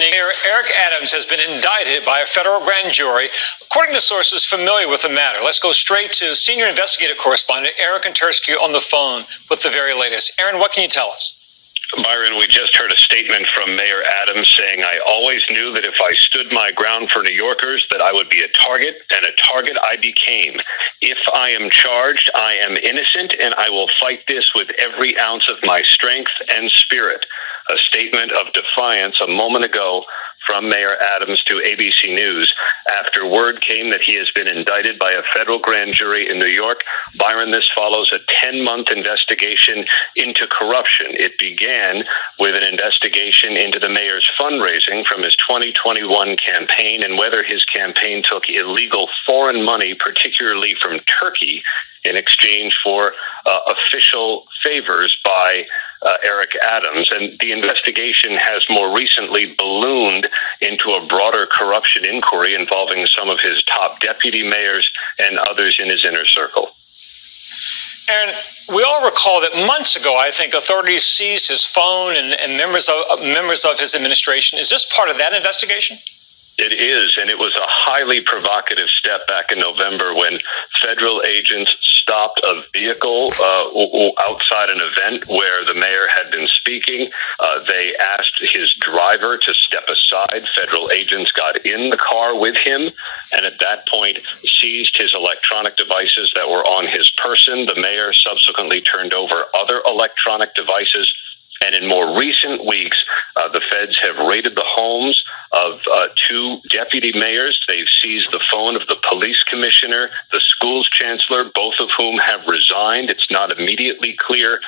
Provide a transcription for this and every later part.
Mayor Eric Adams has been indicted by a federal grand jury, according to sources familiar with the matter. Let's go straight to senior investigative correspondent Aaron Kontersky on the phone with the very latest. Aaron, what can you tell us? Byron, we just heard a statement from Mayor Adams saying, "I always knew that if I stood my ground for New Yorkers, that I would be a target, and a target I became. If I am charged, I am innocent, and I will fight this with every ounce of my strength and spirit." A statement of defiance a moment ago from Mayor Adams to ABC News after word came that he has been indicted by a federal grand jury in New York. Byron, this follows a 10-month investigation into corruption. It began with an investigation into the mayor's fundraising from his 2021 campaign and whether his campaign took illegal foreign money, particularly from Turkey, in exchange for official favors by Eric Adams. And the investigation has more recently ballooned into a broader corruption inquiry involving some of his top deputy mayors and others in his inner circle. Aaron, we all recall that months ago, I think, authorities seized his phone and members of his administration. Is this part of that investigation? It is, and it was a highly provocative step back in November when federal agents stopped a vehicle outside an event where the mayor had been speaking. They asked his driver to step aside. Federal agents got in the car with him, and at that point seized his electronic devices that were on his person. The mayor subsequently turned over other electronic devices. And in more recent weeks, the feds have raided the homes of two deputy mayors. They've seized the phone of the police commissioner, the school's chancellor, both of whom have resigned. It's not immediately clear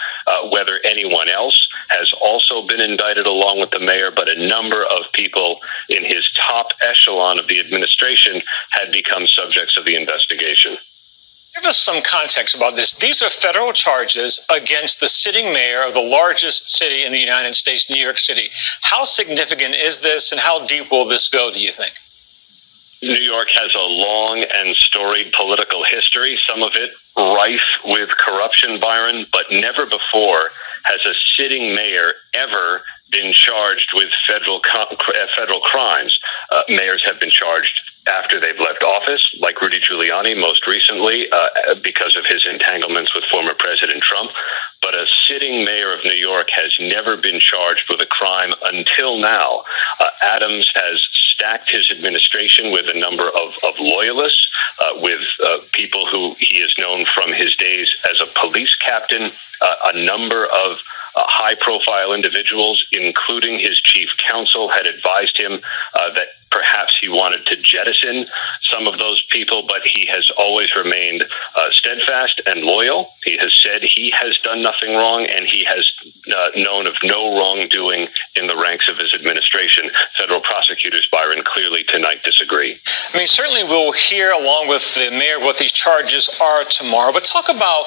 whether anyone else has also been indicted along with the mayor, but a number of people in his top echelon of the administration had become subjects of the investigation. Give us some context about this. These are federal charges against the sitting mayor of the largest city in the United States, New York City. How significant is this, and how deep will this go, do you think? New York has a long and storied political history, some of it rife with corruption, Byron, but never before has a sitting mayor ever been charged with federal crimes. Mayors have been charged after they've left office, like Rudy Giuliani most recently, because of his entanglements with former President Trump. But a sitting mayor of New York has never been charged with a crime until now. Adams has stacked his administration with a number of loyalists, with people who he is known from his days as a police captain, a number of high-profile individuals, including his chief counsel, had advised him that perhaps he wanted to jettison some of those people, but he has always remained steadfast and loyal. He has said he has done nothing wrong, and he has known of no wrongdoing in the ranks of his administration. Federal prosecutors, Byron, clearly tonight disagree. I mean, certainly we'll hear along with the mayor what these charges are tomorrow, but talk about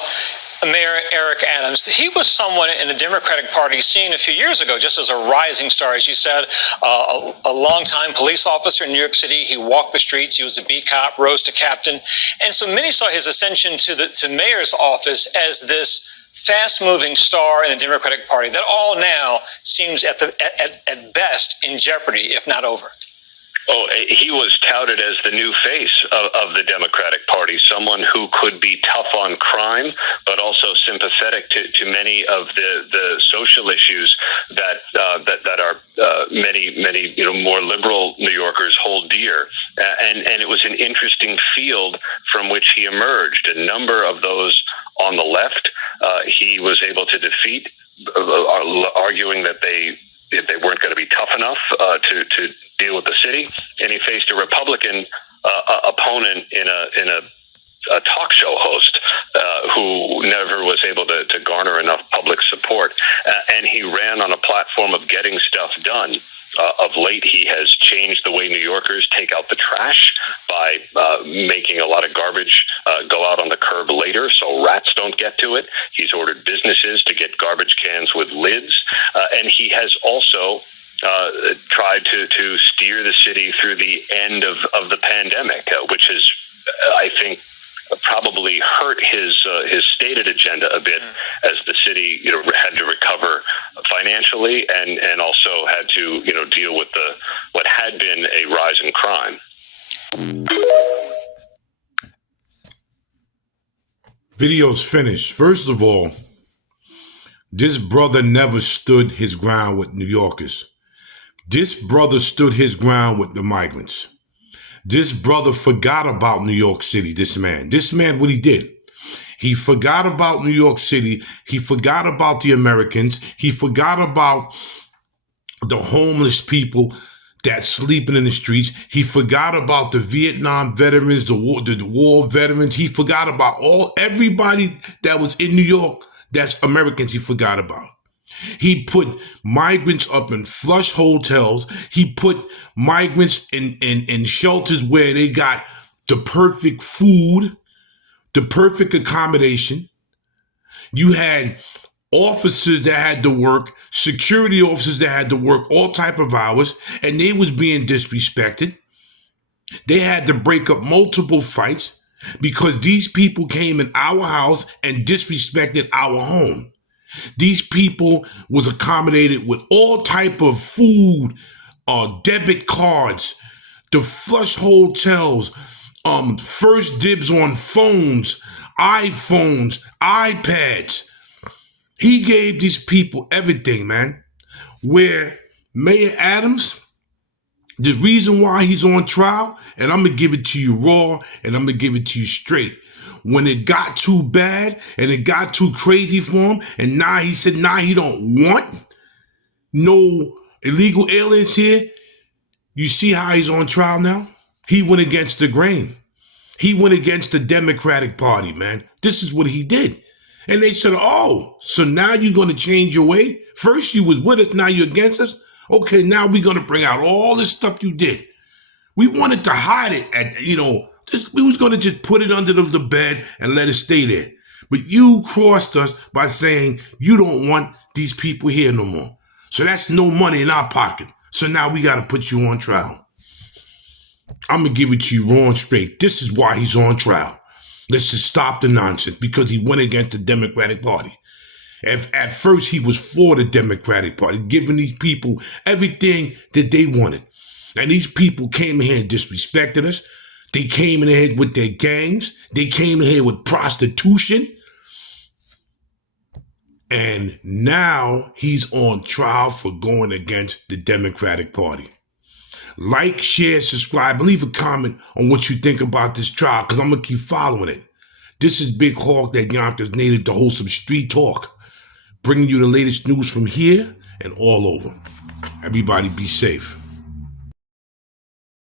Mayor Eric Adams. He was someone in the Democratic Party seen a few years ago just as a rising star, as you said, a longtime police officer in New York City. He walked the streets. He was a beat cop, rose to captain. And so many saw his ascension to mayor's office as this fast-moving star in the Democratic Party that all now seems at best in jeopardy, if not over. Oh, he was touted as the new face of the Democratic Party, someone who could be tough on crime, but also sympathetic to many of the social issues that are many more liberal New Yorkers hold dear. And it was an interesting field from which he emerged. A number of those on the left, he was able to defeat, arguing that they weren't going to be tough enough to deal with the city, and he faced a Republican opponent in a talk show host who never was able to garner enough public support, and he ran on a platform of getting stuff done. Of late, he has changed the way New Yorkers take out the trash by making a lot of garbage go out on the curb later so rats don't get to it. He's ordered businesses to get garbage cans with lids, and he has also tried to steer the city through the end of the pandemic, which has, I think, probably hurt his stated agenda a bit, as the city had to recover financially and also had to deal with had been a rise in crime. Video's finished. First of all, this brother never stood his ground with New Yorkers. This brother stood his ground with the migrants. This brother forgot about New York City, this man. This man, what he did, he forgot about New York City. He forgot about the Americans. He forgot about the homeless people that's sleeping in the streets. He forgot about the Vietnam veterans, the war veterans. He forgot about everybody that was in New York that's Americans. He forgot about. He put migrants up in flush hotels. He put migrants in shelters where they got the perfect food, the perfect accommodation. You had officers that had to work, security officers that had to work all type of hours, and they was being disrespected. They had to break up multiple fights because these people came in our house and disrespected our home. These people was accommodated with all type of food, debit cards, the flush hotels, first dibs on phones, iPhones, iPads. He gave these people everything, man. Where Mayor Adams, the reason why he's on trial, and I'm going to give it to you raw, and I'm going to give it to you straight. When it got too bad, and it got too crazy for him, and now he said, he don't want no illegal aliens here. You see how he's on trial now? He went against the grain. He went against the Democratic Party, man. This is what he did. And they said, oh, so now you're going to change your way? First you was with us, now you're against us? Okay, now we're going to bring out all this stuff you did. We wanted to hide it we was going to just put it under the bed and let it stay there. But you crossed us by saying you don't want these people here no more. So that's no money in our pocket. So now we got to put you on trial. I'm going to give it to you raw and straight. This is why he's on trial. Let's just stop the nonsense, because he went against the Democratic Party. At first, he was for the Democratic Party, giving these people everything that they wanted. And these people came in here and disrespected us. They came in here with their gangs. They came in here with prostitution. And now he's on trial for going against the Democratic Party. Like, share, subscribe, and leave a comment on what you think about this trial, because I'm going to keep following it. This is Big Hawk, that Yonkers native, the host of Street Talk, bringing you the latest news from here and all over. Everybody be safe.